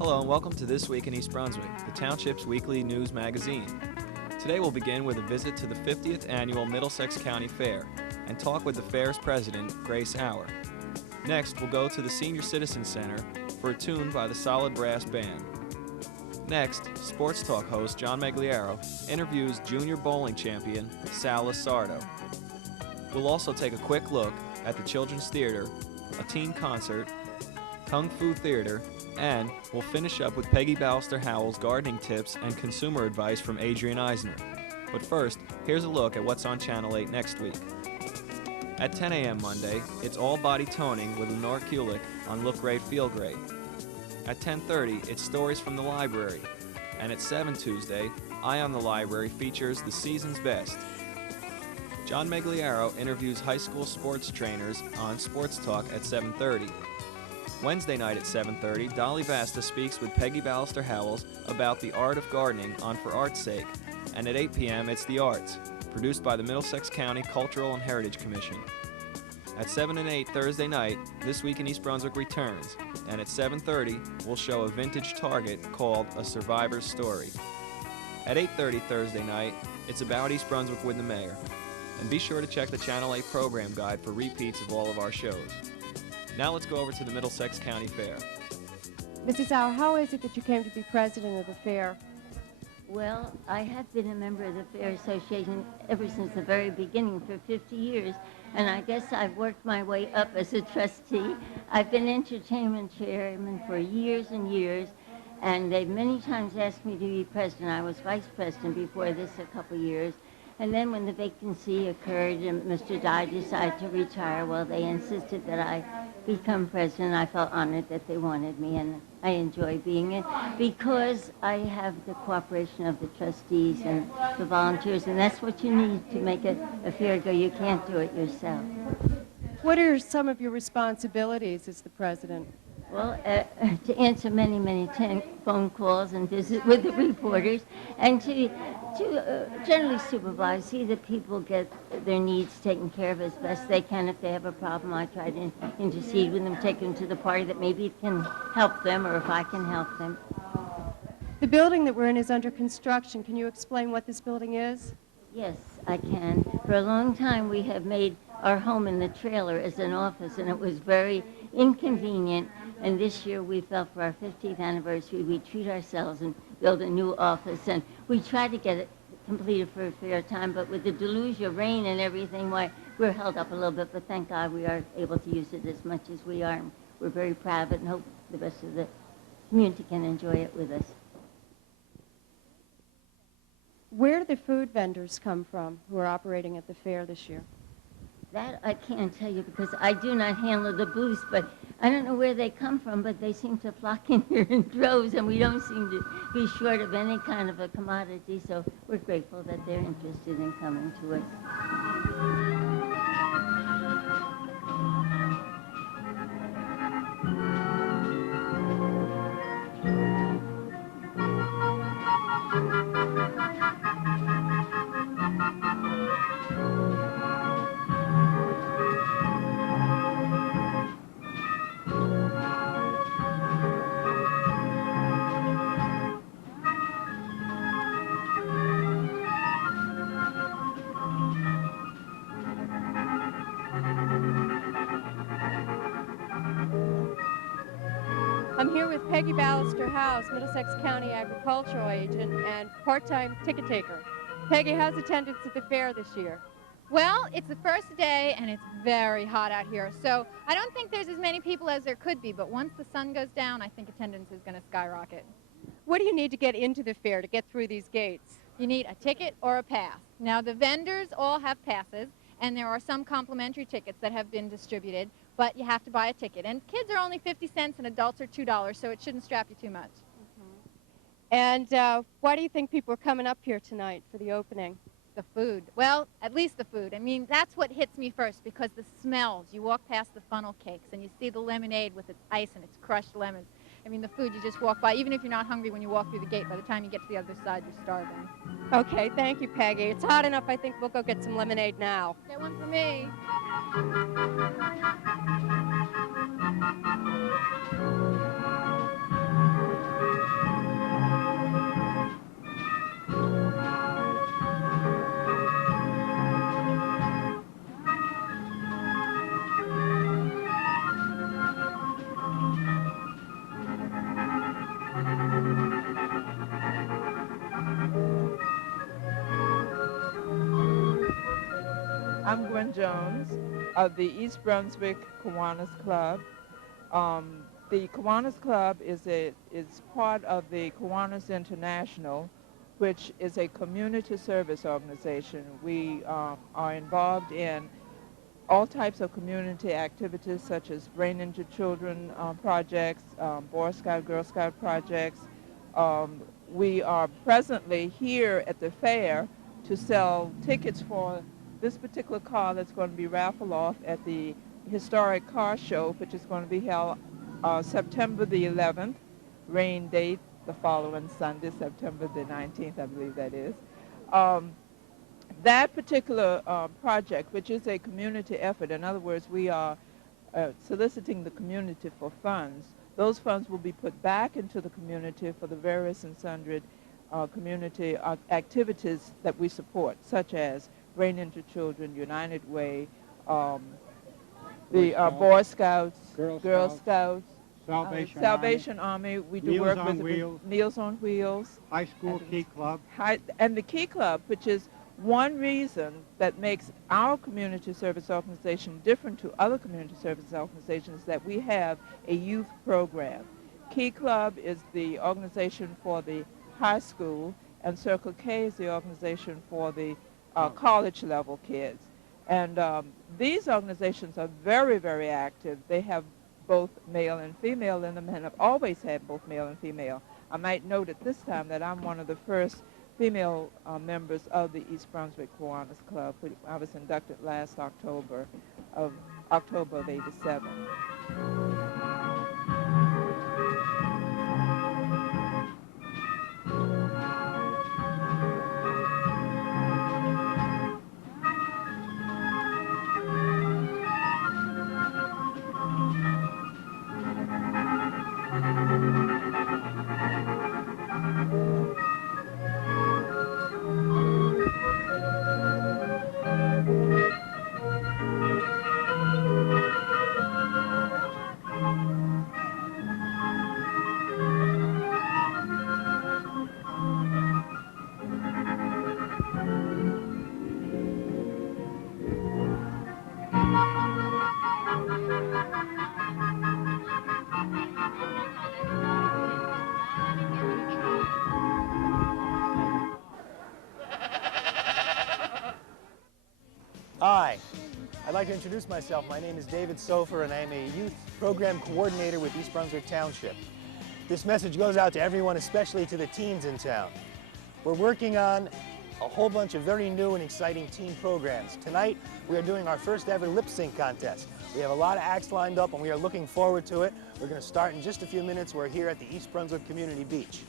Hello and welcome to This Week in East Brunswick, the Township's weekly news magazine. Today we'll begin with a visit to the 50th Annual Middlesex County Fair and talk with the fair's president, Grace Hour. Next, we'll go to the Senior Citizen Center for a tune by the Solid Brass Band. Next, Sports Talk host John Megliero interviews junior bowling champion Sal Lasardo. We'll also take a quick look at the Children's Theater, a teen concert, Kung Fu Theater, and we'll finish up with Peggy Ballister-Howell's gardening tips and consumer advice from Adrian Eisner. But first, here's a look at what's on Channel 8 next week. At 10 a.m. Monday, it's All Body Toning with Lenore Kulik on Look Great, Feel Great. At 10:30, it's Stories from the Library. And at 7 Tuesday, Eye on the Library features The Season's Best. John Megliero interviews high school sports trainers on Sports Talk at 7:30. Wednesday night at 7:30, Dolly Vasta speaks with Peggy Ballister-Howells about the art of gardening on For Art's Sake. And at 8 p.m., it's The Arts, produced by the Middlesex County Cultural and Heritage Commission. At 7 and 8 Thursday night, This Week in East Brunswick returns. And at 7:30, we'll show a vintage Target called A Survivor's Story. At 8:30 Thursday night, it's About East Brunswick with the Mayor. And be sure to check the Channel 8 program guide for repeats of all of our shows. Now let's go over to the Middlesex County Fair. Mrs. Hour, how is it that you came to be president of the fair? Well, I have been a member of the Fair Association ever since the very beginning for 50 years, and I guess I've worked my way up as a trustee. I've been entertainment chairman for years and years, and they've many times asked me to be president. I was vice president before this a couple years. And then when the vacancy occurred and Mr. Dye decided to retire, well, they insisted that I become president. I felt honored that they wanted me, and I enjoy being it because I have the cooperation of the trustees and the volunteers, and that's what you need to make a fair go. You can't do it yourself. What are some of your responsibilities as the president? Well, to answer many phone calls and visit with the reporters, and to generally supervise, see that people get their needs taken care of as best they can. If they have a problem, I try to intercede with them, take them to the party that maybe it can help them, or if I can help them. The building that we're in is under construction. Can you explain what this building is? Yes, I can. For a long time, we have made our home in the trailer as an office, and it was very inconvenient. And this year, we felt for our 50th anniversary, we'd treat ourselves and build a new office. And we tried to get it completed for a fair time, but with the deluge of rain and everything, why, we're held up a little bit. But thank God we are able to use it as much as we are. And we're very proud of it and hope the rest of the community can enjoy it with us. Where do the food vendors come from who are operating at the fair this year? That I can't tell you because I do not handle the booths, but I don't know where they come from, but they seem to flock in here in droves, and we don't seem to be short of any kind of a commodity, so we're grateful that they're interested in coming to us. I'm here with Peggy Ballister-Howells, Middlesex County agricultural agent and part-time ticket taker. Peggy, how's attendance at the fair this year? Well, it's the first day and it's very hot out here, so I don't think there's as many people as there could be, but once the sun goes down, I think attendance is going to skyrocket. What do you need to get into the fair to get through these gates? You need a ticket or a pass. Now, the vendors all have passes, and there are some complimentary tickets that have been distributed, but you have to buy a ticket. And kids are only 50 cents and adults are $2, so it shouldn't strap you too much. And why do you think people are coming up here tonight for the opening? The food. Well, at least the food. I mean, that's what hits me first, because the smells. You walk past the funnel cakes, and you see the lemonade with its ice and its crushed lemons. I mean, the food, you just walk by. Even if you're not hungry when you walk through the gate, by the time you get to the other side, you're starving. Okay, thank you, Peggy. It's hot enough. I think we'll go get some lemonade now. Get one for me. I'm Gwen Jones of the East Brunswick Kiwanis Club. The Kiwanis Club is part of the Kiwanis International, which is a community service organization. We are involved in all types of community activities such as Brain Injured Children projects, Boy Scout, Girl Scout projects. We are presently here at the fair to sell tickets for this particular car that's going to be raffled off at the Historic Car Show, which is going to be held September the 11th, rain date the following Sunday, September the 19th, I believe that is. That particular project, which is a community effort, in other words, we are soliciting the community for funds. Those funds will be put back into the community for the various and sundry community activities that we support, such as Brain Injured Children, United Way, the Boy Scouts, Girl Scouts, Salvation Army. We do work with Meals on Wheels, High School Key Club, and the Key Club, which is one reason that makes our community service organization different to other community service organizations, that we have a youth program. Key Club is the organization for the high school, and Circle K is the organization for the college level kids. And these organizations are very, very active. They have both male and female in them, and have always had both male and female. I might note at this time that I'm one of the first female members of the East Brunswick Kiwanis Club. I was inducted last October of '87. Hi, I'd like to introduce myself. My name is David Sofer, and I'm a youth program coordinator with East Brunswick Township. This message goes out to everyone, especially to the teens in town. We're working on a whole bunch of very new and exciting teen programs. Tonight, we are doing our first ever lip sync contest. We have a lot of acts lined up, and we are looking forward to it. We're going to start in just a few minutes. We're here at the East Brunswick Community Beach.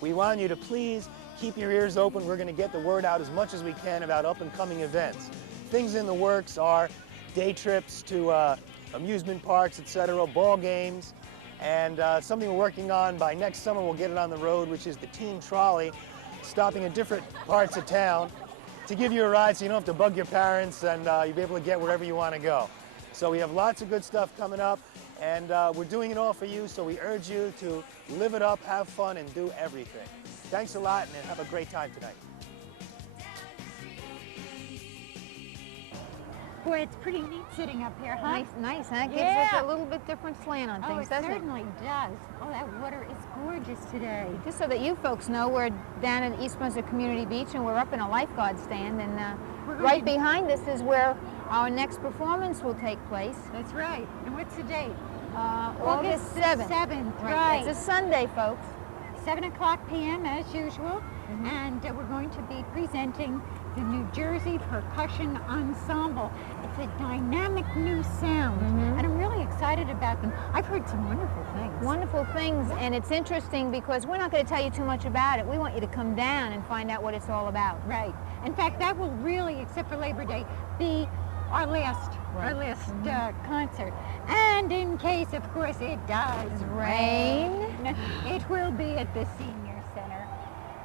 We want you to please keep your ears open. We're going to get the word out as much as we can about up-and-coming events. Things in the works are day trips to amusement parks, etc., ball games, and something we're working on by next summer, we'll get it on the road, which is the teen trolley, stopping at different parts of town to give you a ride so you don't have to bug your parents, and you'll be able to get wherever you want to go. So we have lots of good stuff coming up, and we're doing it all for you, so we urge you to live it up, have fun, and do everything. Thanks a lot, and have a great time tonight. Boy, it's pretty neat sitting up here, huh? Nice, huh? It gives us a little bit different slant on things, doesn't it? It certainly does. Oh, that water is gorgeous today. Just so that you folks know, we're down at East Brunswick Community Beach, and we're up in a lifeguard stand, and right behind us is where our next performance will take place. That's right. And what's the date? August 7th. 7th, right. It's a Sunday, folks. 7 o'clock p.m. as usual, and we're going to be presenting the New Jersey Percussion Ensemble. It's a dynamic new sound, and I'm really excited about them. I've heard some wonderful things. Wonderful things, and it's interesting because we're not going to tell you too much about it. We want you to come down and find out what it's all about. Right. In fact, that will really, except for Labor Day, be our last concert. And in case, of course, it does rain, it will be at the Senior Center.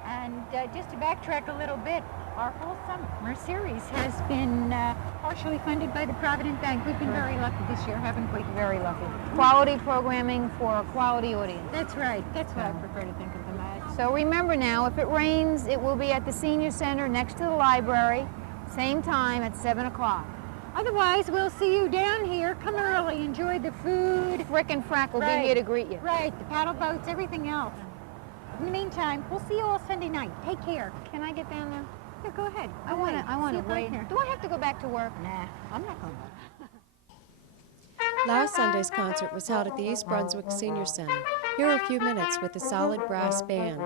And just to backtrack a little bit, our whole summer series has been partially funded by the Provident Bank. We've been very lucky this year, haven't we? Very lucky. Quality programming for a quality audience. That's right. That's what I prefer to think of them as. So remember now, if it rains, it will be at the Senior Center next to the library. Same time at 7 o'clock. Otherwise, we'll see you down here. Come early, enjoy the food. Frick and Frack will be here to greet you. Right, the paddle boats, everything else. In the meantime, we'll see you all Sunday night. Take care. Can I get down there? Yeah, go ahead. I want to wait. Do I have to go back to work? Nah, I'm not going. Last Sunday's concert was held at the East Brunswick Senior Center. Here are a few minutes with the Solid Brass Band.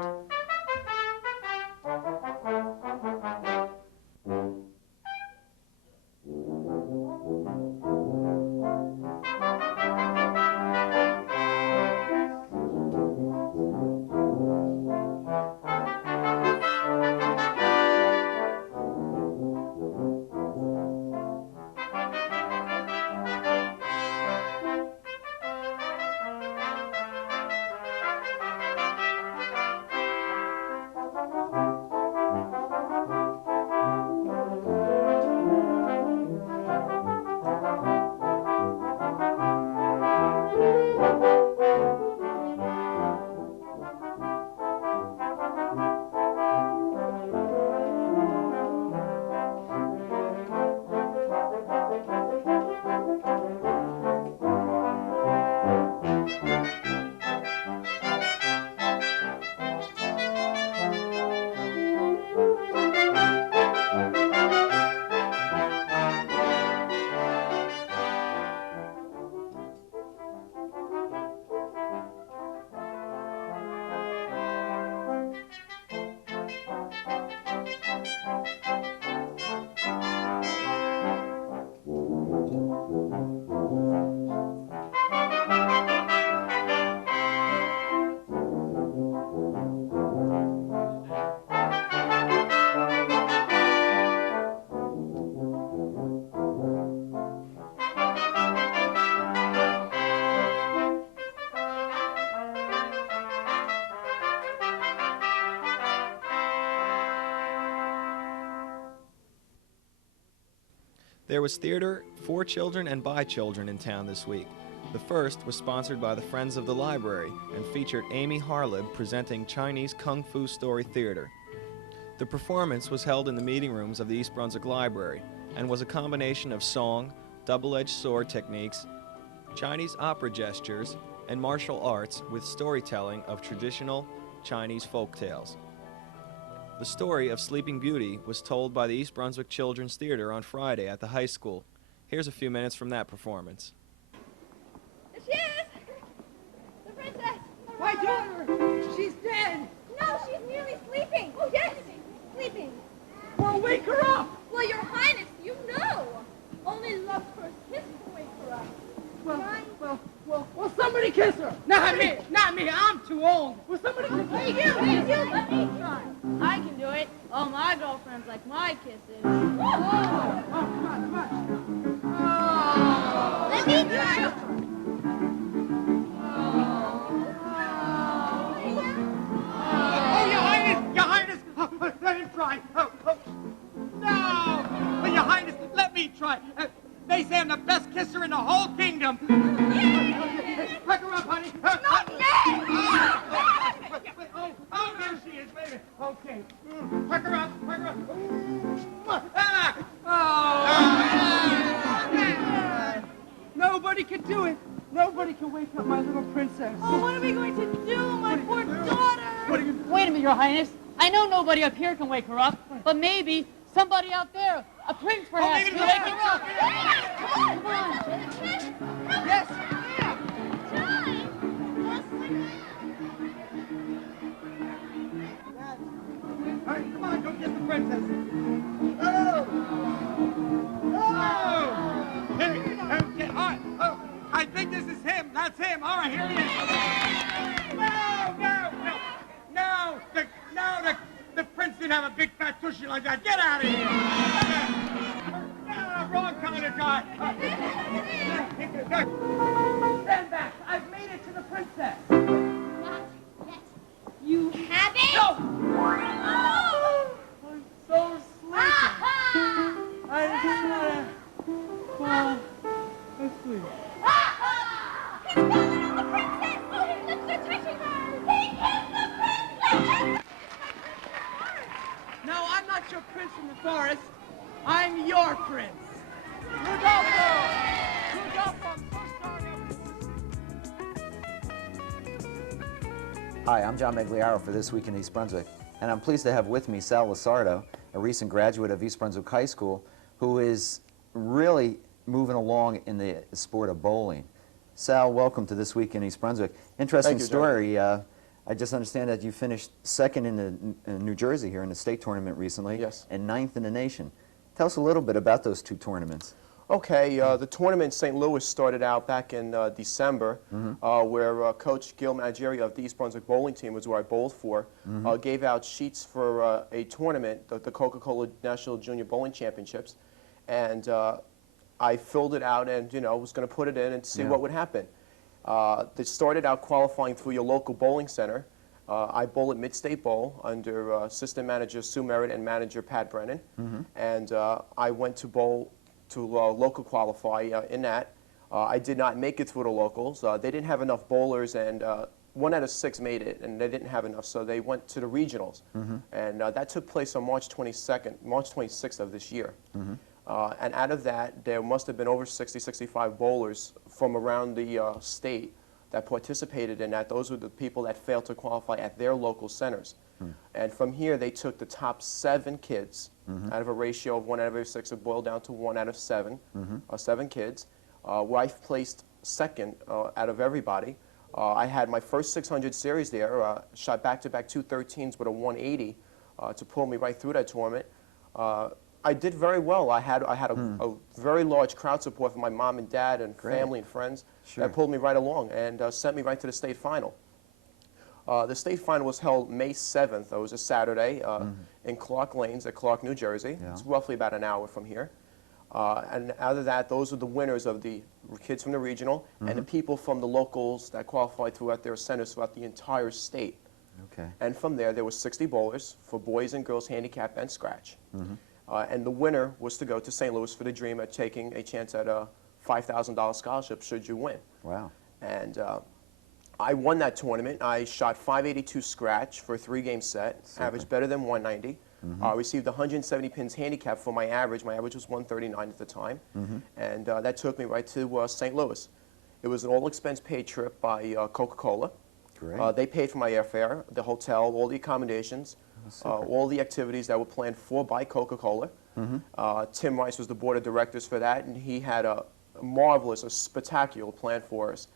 There was theater for children and by children in town this week. The first was sponsored by the Friends of the Library and featured Amy Harlib presenting Chinese Kung Fu Story Theater. The performance was held in the meeting rooms of the East Brunswick Library and was a combination of song, double-edged sword techniques, Chinese opera gestures, and martial arts with storytelling of traditional Chinese folk tales. The story of Sleeping Beauty was told by the East Brunswick Children's Theater on Friday at the high school. Here's a few minutes from that performance. There she is! The princess! My daughter! She's dead! No, she's merely sleeping. Oh, yes, sleeping. Well, wake her up! Well, your highness, you know. Only love's first kiss can wake her up. Well, somebody kiss her! Not me! I'm too old! Will somebody kiss her? Hey, you, let me try. I can do it. All my girlfriends like my kisses. Come on. Oh. Let me try. Oh, Your Highness! Let him try! No! But Your Highness, let me try! They say I'm the best kisser in the whole kingdom! Pick her up, honey! Not me! Oh, there she is, baby! Okay. Pick her up! Nobody can do it! Nobody can wake up my little princess! Oh, what are we going to do, my poor daughter? What are you doing? Wait a minute, Your Highness. I know nobody up here can wake her up, but maybe somebody out there, a prince perhaps, can wake her up. Come on. Yes! All right, come on, go get the princess. Okay, all right. Oh, I think this is him. That's him. All right, here he is. No, the prince didn't have a big fat tushy like that. Get out of here. No, wrong kind of guy. Stand back. I've made it to the princess. Not yet. You have it? No! I'm so sleepy. I just want to fall asleep. He's falling on the princess! Oh, his lips are touching her! He kissed the princess! No, I'm not your prince from the forest. our prince. Rodolfo! Rodolfo, I'm so sorry. Hi, I'm John Megliaro for This Week in East Brunswick, and I'm pleased to have with me Sal Lasardo, a recent graduate of East Brunswick High School, who is really moving along in the sport of bowling. Sal, welcome to This Week in East Brunswick. Interesting story. I just understand that you finished second in New Jersey here in the state tournament recently, yes, and ninth in the nation. Tell us a little bit about those two tournaments. Okay, the tournament in St. Louis started out back in December, where Coach Gil Mangieri of the East Brunswick bowling team, was where I bowled for, gave out sheets for a tournament, the Coca-Cola National Junior Bowling Championships, and I filled it out and, you know, was going to put it in and see what would happen. They started out qualifying through your local bowling center. I bowl at Mid-State Bowl under assistant manager Sue Merritt and manager Pat Brennan, and I went to bowl to local qualify in that. I did not make it through the locals. They didn't have enough bowlers, and 1 out of 6 made it, and they didn't have enough, so they went to the regionals. And that took place on March 26th of this year. And out of that, there must have been over 60, 65 bowlers from around the state that participated in that. Those were the people that failed to qualify at their local centers. And from here, they took the top 7 kids out of a ratio of 1 out of every 6. It boiled down to 1 out of 7, 7 kids. Where I placed second out of everybody. I had my first 600 series there, shot back-to-back 213s with a 180 to pull me right through that tournament. I did very well. I had a very large crowd support from my mom and dad and family and friends that pulled me right along and sent me right to the state final. The state final was held May 7th. It was a Saturday in Clark Lanes at Clark, New Jersey. It's roughly about an hour from here. And out of that, those are the winners of the kids from the regional and the people from the locals that qualified throughout their centers throughout the entire state. Okay. And from there were 60 bowlers for boys and girls handicap and scratch. And the winner was to go to St. Louis for the dream at taking a chance at a $5,000 scholarship should you win. Wow. And I won that tournament. I shot 582 scratch for a 3-game set, averaged better than 190. I received 170 pins handicap for my average. My average was 139 at the time. And that took me right to St. Louis. It was an all-expense paid trip by Coca-Cola. Great. They paid for my airfare, the hotel, all the accommodations, all the activities that were planned for by Coca-Cola. Tim Rice was the board of directors for that, and he had a marvelous, a spectacular plan for us.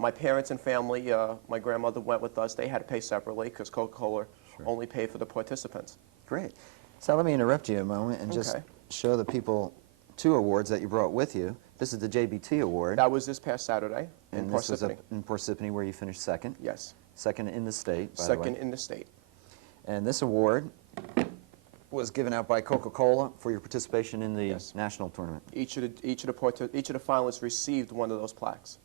My parents and family, my grandmother went with us. They had to pay separately because Coca-Cola only paid for the participants. Great. So let me interrupt you a moment and just show the people 2 awards that you brought with you. This is the JBT Award. That was this past Saturday in And this was Parsippany. in Parsippany where you finished second. Yes. Second in the state, by the way. Second in the state. And this award was given out by Coca-Cola for your participation in the national tournament. Each of the finalists received one of those plaques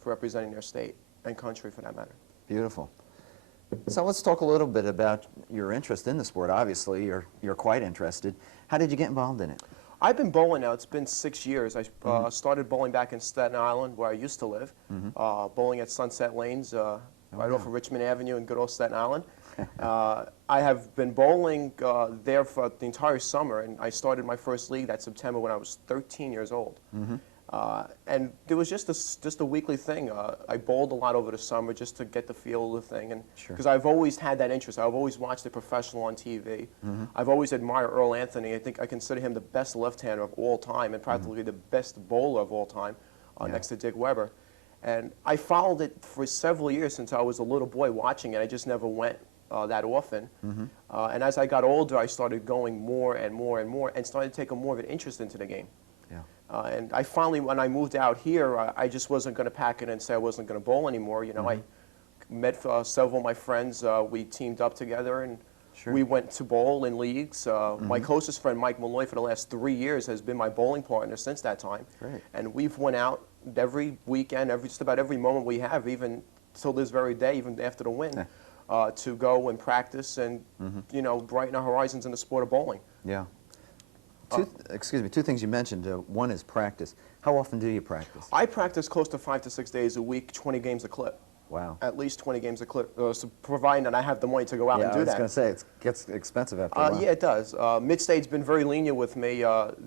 for representing their state and country, for that matter. Beautiful. So let's talk a little bit about your interest in the sport. Obviously, you're quite interested. How did you get involved in it? I've been bowling now. It's been 6 years. I started bowling back in Staten Island, where I used to live, bowling at Sunset Lanes, right off of Richmond Avenue in good old Staten Island. I have been bowling there for the entire summer, and I started my first league that September when I was 13 years old. And there was just a weekly thing. I bowled a lot over the summer just to get the feel of the thing, and because I've always had that interest. I've always watched the professional on TV. I've always admired Earl Anthony. I think I consider him the best left-hander of all time and practically the best bowler of all time, next to Dick Weber. And I followed it for several years since I was a little boy watching it. I just never went that often. And as I got older, I started going more and more and more and started taking more of an interest into the game. And I finally, when I moved out here, I just wasn't going to pack it and say I wasn't going to bowl anymore. You know, I met several of my friends. We teamed up together, and we went to bowl in leagues. My closest friend, Mike Malloy, for the last 3 years has been my bowling partner since that time. And we've went out every weekend, just about every moment we have, even till this very day, even after the win, to go and practice and, you know, brighten our horizons in the sport of bowling. Excuse me, 2 things you mentioned. One is practice. How often do you practice? I practice close to 5 to 6 days a week, 20 games a clip. Wow. At least 20 games a clip, so providing that I have the money to go out and do that. I was going to say, it gets expensive after a while. Yeah, it does. Mid-State's been very lenient with me.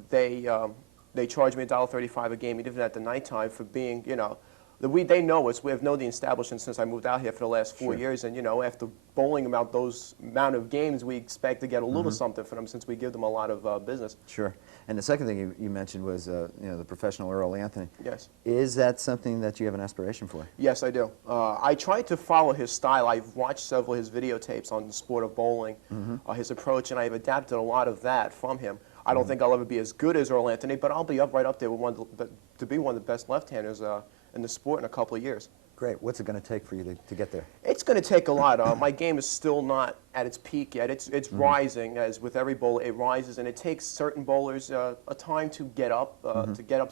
They charge me $1.35 a game, even at the nighttime, for being, you know, they know us. We have known the establishment since I moved out here for the last 4 years, and you know, after bowling about those amount of games, we expect to get a little something for them since we give them a lot of business. Sure. And the second thing you mentioned was, you know, the professional Earl Anthony. Yes. Is that something that you have an aspiration for? Yes, I do. I try to follow his style. I've watched several of his videotapes on the sport of bowling, his approach, and I've adapted a lot of that from him. I don't think I'll ever be as good as Earl Anthony, but I'll be right up there with to be one of the best left-handers in the sport in a couple of years. Great. What's it going to take for you to get there? It's going to take a lot. My game is still not at its peak yet. It's rising, as with every bowler, it rises, and it takes certain bowlers a time to get up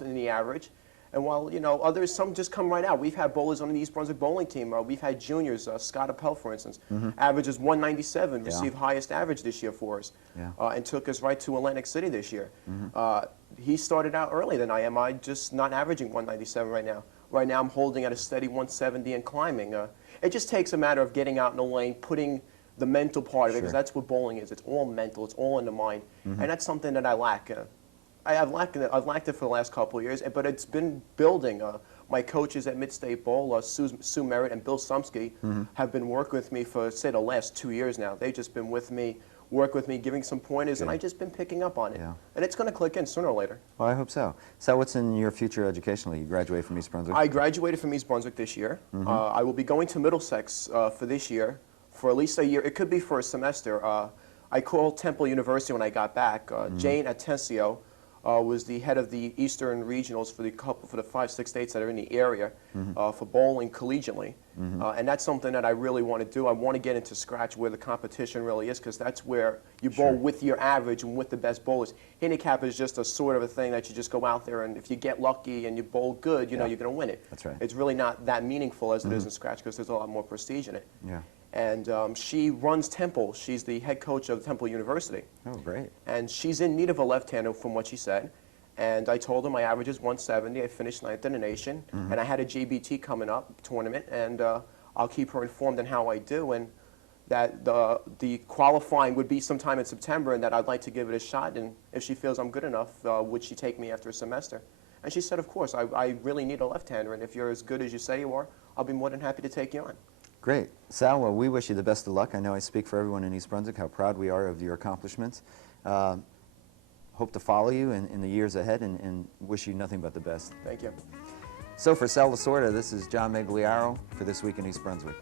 in the average. And while, you know, others, some just come right out. We've had bowlers on the East Brunswick bowling team. We've had juniors, Scott Appel, for instance, averages 197, received highest average this year for us, and took us right to Atlantic City this year. He started out earlier than I am. I'm just not averaging 197 right now. Right now I'm holding at a steady 170 and climbing. It just takes a matter of getting out in the lane, putting the mental part of it, because that's what bowling is. It's all mental. It's all in the mind. And that's something that I lack. I've lacked it for the last couple of years, but it's been building. My coaches at Mid-State Bowl, Sue Merritt and Bill Sumsky, have been working with me for, say, the last 2 years now. They've just been with me, work with me, giving some pointers, and I've just been picking up on it. And it's going to click in sooner or later. Well, I hope so. So what's in your future educationally? You graduated from East Brunswick? I graduated from East Brunswick this year. I will be going to Middlesex for this year for at least a year. It could be for a semester. I called Temple University when I got back. Jane Atencio was the head of the Eastern Regionals for the 5-6 states that are in the area for bowling collegiately. And that's something that I really want to do. I want to get into scratch where the competition really is, because that's where you bowl with your average and with the best bowlers. Handicap is just a sort of a thing that you just go out there, and if you get lucky and you bowl good, you know you're going to win it. That's right. It's really not that meaningful as it is in scratch, because there's a lot more prestige in it. Yeah. And she runs Temple. She's the head coach of Temple University. Oh, great. And she's in need of a left-hander from what she said. And I told her my average is 170. I finished 9th in the nation. And I had a GBT coming up tournament. And I'll keep her informed on how I do. And that the qualifying would be sometime in September, and that I'd like to give it a shot. And if she feels I'm good enough, would she take me after a semester? And she said, of course, I really need a left-hander. And if you're as good as you say you are, I'll be more than happy to take you on. Great. Sal, well, we wish you the best of luck. I know I speak for everyone in East Brunswick, how proud we are of your accomplishments. Hope to follow you in the years ahead, and wish you nothing but the best. Thank you. So for Sal Lasardo, this is John Megliaro for This Week in East Brunswick.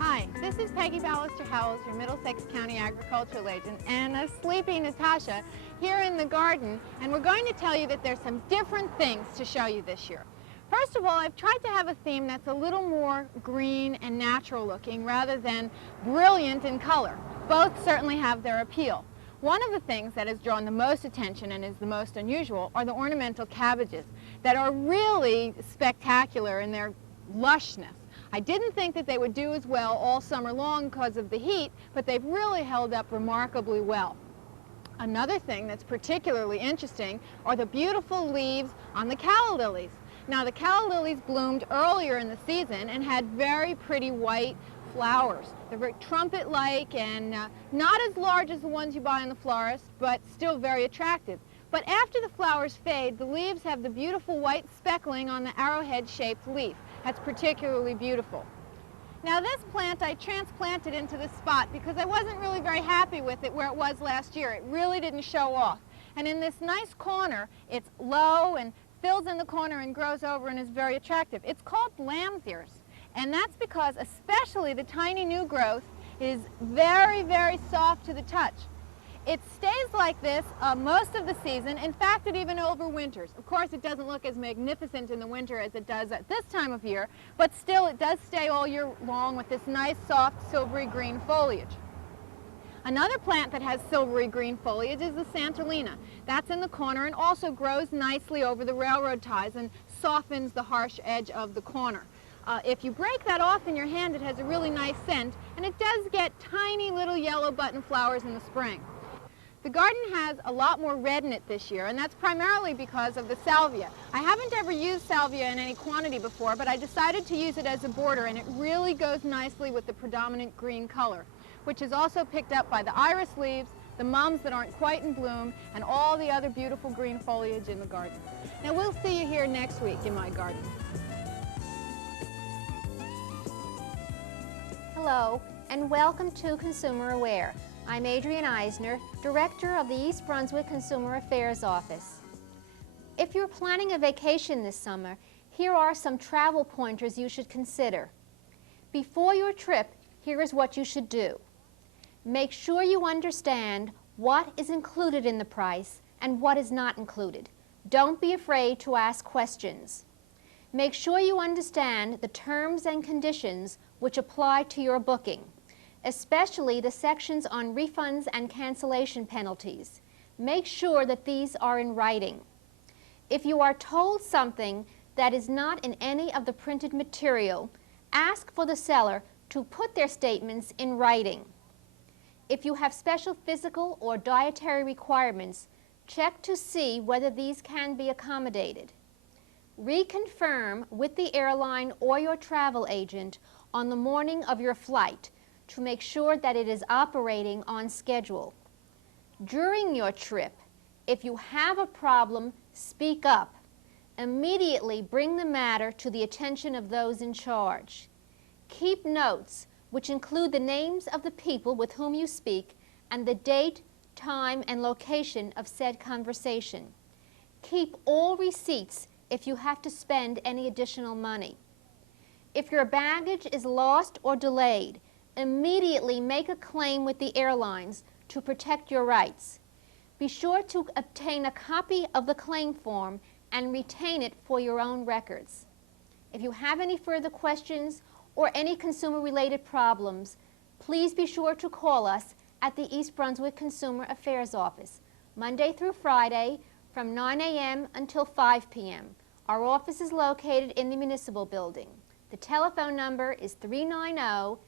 Hi, this is Peggy Ballister-Howells, your Middlesex County Agricultural Agent, and a sleepy Natasha here in the garden, and we're going to tell you that there's some different things to show you this year. First of all, I've tried to have a theme that's a little more green and natural looking rather than brilliant in color. Both certainly have their appeal. One of the things that has drawn the most attention and is the most unusual are the ornamental cabbages that are really spectacular in their lushness. I didn't think that they would do as well all summer long because of the heat, but they've really held up remarkably well. Another thing that's particularly interesting are the beautiful leaves on the calla lilies. Now, the calla lilies bloomed earlier in the season and had very pretty white flowers. They're very trumpet-like and not as large as the ones you buy in the florist, but still very attractive. But after the flowers fade, the leaves have the beautiful white speckling on the arrowhead-shaped leaf. That's particularly beautiful. Now, this plant I transplanted into this spot because I wasn't really very happy with it where it was last year. It really didn't show off. And in this nice corner, it's low and fills in the corner and grows over and is very attractive. It's called lamb's ears, and that's because especially the tiny new growth is very, very soft to the touch. It stays like this most of the season. In fact, it even overwinters. Of course, it doesn't look as magnificent in the winter as it does at this time of year, but still it does stay all year long with this nice, soft, silvery green foliage. Another plant that has silvery green foliage is the Santolina. That's in the corner and also grows nicely over the railroad ties and softens the harsh edge of the corner. If you break that off in your hand, it has a really nice scent, and it does get tiny little yellow button flowers in the spring. The garden has a lot more red in it this year, and that's primarily because of the salvia. I haven't ever used salvia in any quantity before, but I decided to use it as a border, and it really goes nicely with the predominant green color, which is also picked up by the iris leaves, the mums that aren't quite in bloom, and all the other beautiful green foliage in the garden. Now we'll see you here next week in my garden. Hello, and welcome to Consumer Aware. I'm Adrienne Eisner, Director of the East Brunswick Consumer Affairs Office. If you're planning a vacation this summer, here are some travel pointers you should consider. Before your trip, here is what you should do. Make sure you understand what is included in the price and what is not included. Don't be afraid to ask questions. Make sure you understand the terms and conditions which apply to your booking, especially the sections on refunds and cancellation penalties. Make sure that these are in writing. If you are told something that is not in any of the printed material, ask for the seller to put their statements in writing. If you have special physical or dietary requirements, check to see whether these can be accommodated. Reconfirm with the airline or your travel agent on the morning of your flight to make sure that it is operating on schedule. During your trip, if you have a problem, speak up. Immediately bring the matter to the attention of those in charge. Keep notes, which include the names of the people with whom you speak and the date, time, and location of said conversation. Keep all receipts if you have to spend any additional money. If your baggage is lost or delayed, immediately make a claim with the airlines to protect your rights. Be sure to obtain a copy of the claim form and retain it for your own records. If you have any further questions or any consumer-related problems, please be sure to call us at the East Brunswick Consumer Affairs Office, Monday through Friday from 9 a.m. until 5 p.m. Our office is located in the municipal building. The telephone number is 390-6954.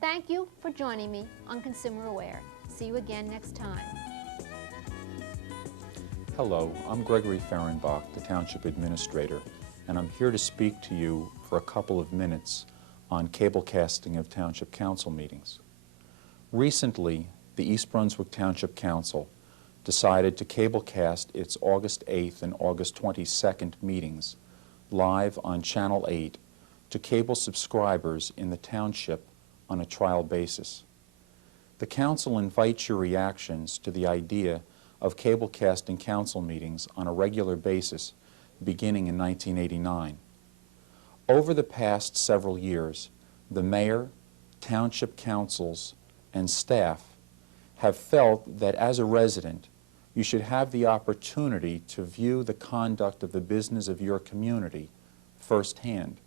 Thank you for joining me on Consumer Aware. See you again next time. Hello, I'm Gregory Fehrenbach, the Township Administrator, and I'm here to speak to you for a couple of minutes on cablecasting of Township Council meetings. Recently, the East Brunswick Township Council decided to cablecast its August 8th and August 22nd meetings live on Channel 8 to cable subscribers in the township on a trial basis. The Council invites your reactions to the idea of cablecasting council meetings on a regular basis beginning in 1989. Over the past several years, the mayor, township councils, and staff have felt that as a resident, you should have the opportunity to view the conduct of the business of your community firsthand.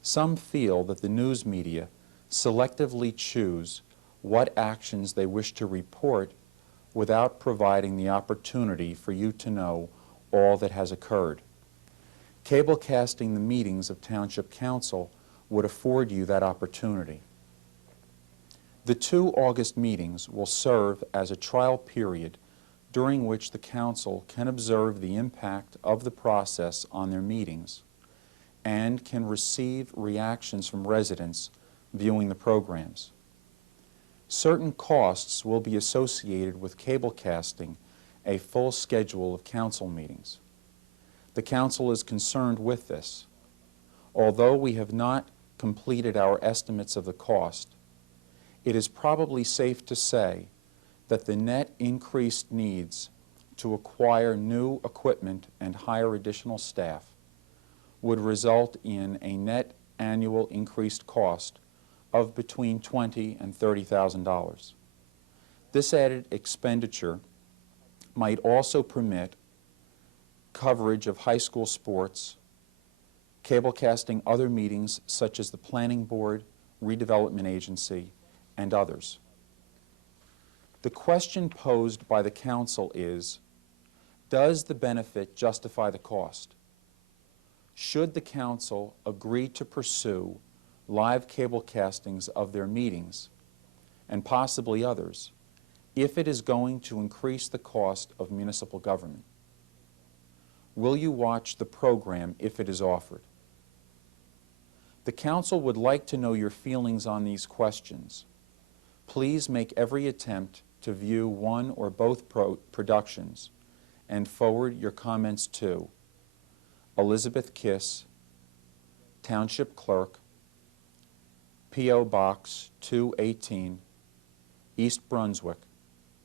Some feel that the news media selectively choose what actions they wish to report without providing the opportunity for you to know all that has occurred. Cablecasting the meetings of Township Council would afford you that opportunity. The 2 August meetings will serve as a trial period during which the Council can observe the impact of the process on their meetings and can receive reactions from residents viewing the programs. Certain costs will be associated with cablecasting a full schedule of council meetings. The Council is concerned with this. Although we have not completed our estimates of the cost, it is probably safe to say that the net increased needs to acquire new equipment and hire additional staff would result in a net annual increased cost of between $20,000 and $30,000. This added expenditure might also permit coverage of high school sports, cablecasting other meetings such as the Planning Board, Redevelopment Agency, and others. The question posed by the Council is, does the benefit justify the cost? Should the Council agree to pursue live cablecastings of their meetings and possibly others, if it is going to increase the cost of municipal government? Will you watch the program if it is offered? The Council would like to know your feelings on these questions. Please make every attempt to view one or both productions and forward your comments to Elizabeth Kiss, Township Clerk, P.O. Box 218, East Brunswick,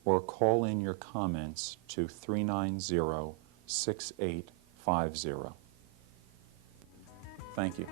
or call in your comments to 390-6850. Thank you.